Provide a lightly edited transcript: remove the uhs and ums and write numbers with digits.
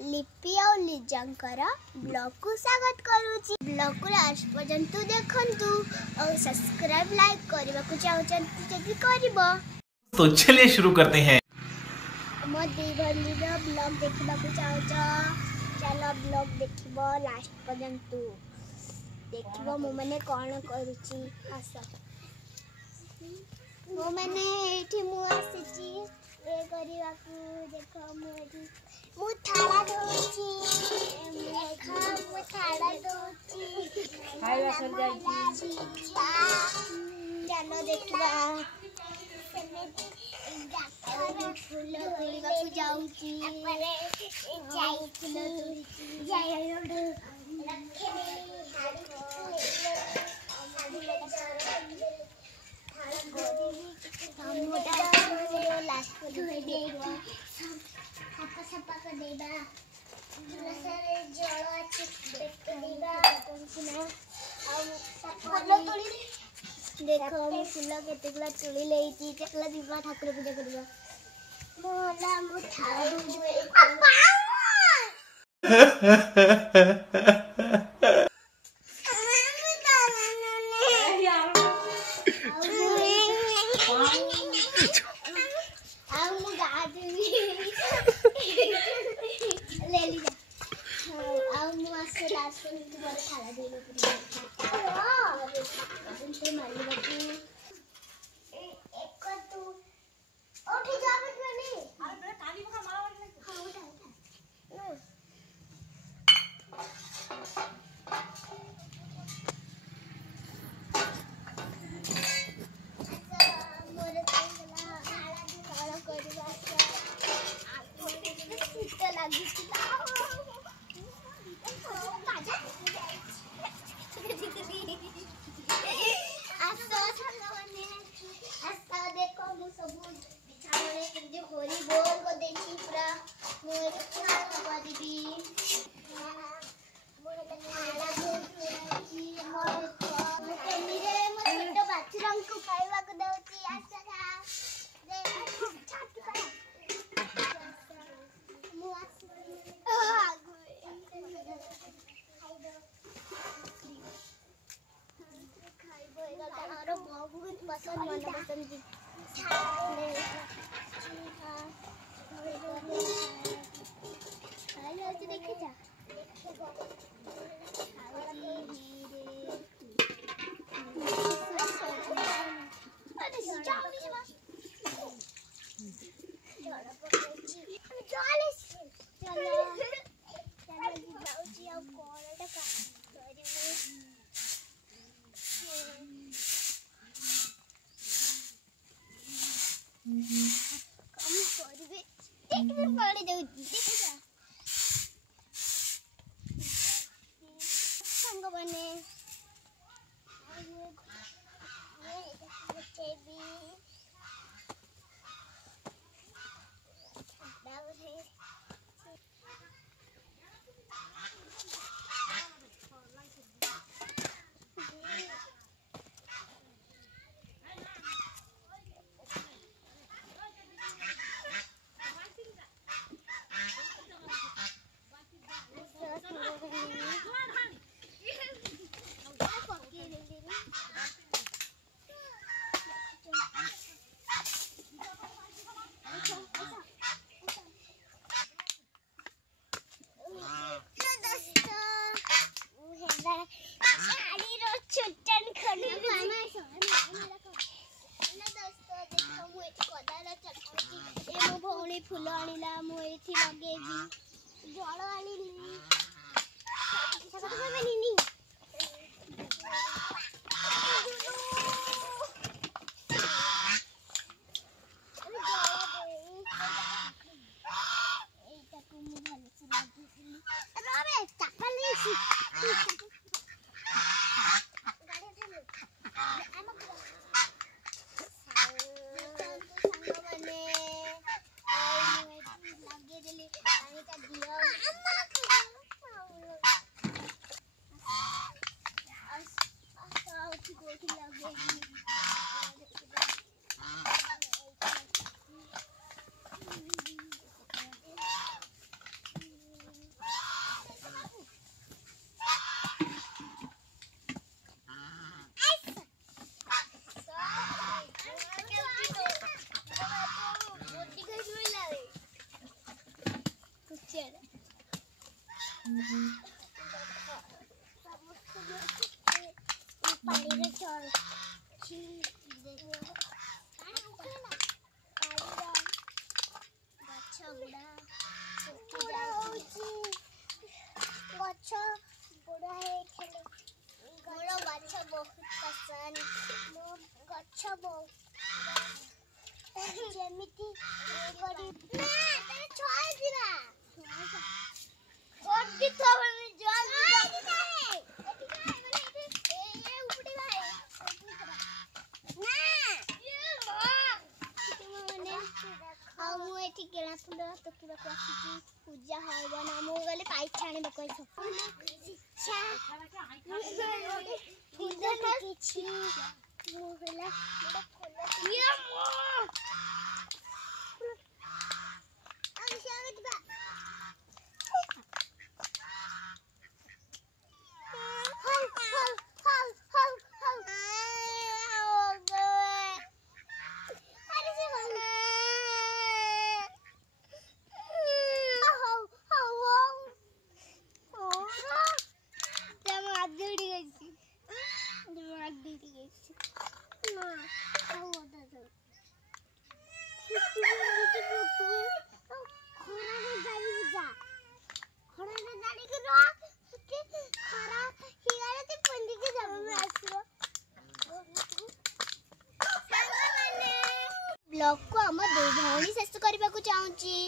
लिपि और लिजांकर ब्लॉग को स्वागत करूची। ब्लॉग को लास्ट पर्यंत देखंतु और सब्सक्राइब लाइक करबा को चाहउचंती जदी करबो। तो चलिए शुरू करते हैं। मो दीवली रो ब्लॉग देखबा को चाहउच, चलो ब्लॉग देखिबो लास्ट पर्यंत देखिबो मो माने कोन करूची। आसा मो माने एठी मु आसीची ए करिवा को देखो मु एठी मु थाला दोची देखा मु थाला दोची खाइबा सर जाईची चलो देखबा फूल तोड़ीबा को जाऊची जाई फूल तोड़ीची जाई रोड रखे देखो मु फूल केतेगला चुली लेइची चकला दीबा ठाकुर पूजा करबा मोला मु थारू ले लीजा आउ मु आसे लास्ट में तुम्हारे थाला देलो तो मारी बाकी एक तू उठी जा बेटा नहीं अरे बेटा काली मखा मारा वाली नहीं हां उठा मोरे तला खाला दी खाला करबा तो लागी देखो मु सब बिछाने के होरी बोल को देखी पूरा मोर खाना करबी मोर खाना की मोर मेरे छोटो बच्चों को खाइबा को दउची आशा खा दे छाट कर मु आसी आगु खाइबो एगा तारो बहुत पसंद मन पसंद जी देखे जा फूल आनिला मु एथि लगेबी जळ आनिली सका बेनी एटा को मु भले से लगेबी अरे चप्पल लेसी गाड़ी से आमा पानी रे चल छी देखो पानी उखलेला गछ बुड़ा सुखी जाउची गछ बुड़ा हे खेले मोर गछ बहुत पसंद मोर गछ बहुत जेमिति करी ना तेरे छोड़ दिला छोड़ दी तो मैं जल दी ए उपड़ी भाई ना ମୁଁ ଏଠି କେଳା ଫୁଲ ତୋକିବାକୁ ଆସିଛି ପୂଜା ହବ ନା ମୁଁ ଗଲେ ପାଇଛି ଆଣିବାକୁ ଇଚ୍ଛା ଫୁଲ କିଛି ମୁଁ ହେଲା ଇଏ ମୋ ଆମେ ସାଙ୍ଗେ ଯିବା ब्लॉग को आम दो भौणी शेष करने को चाहूँगी।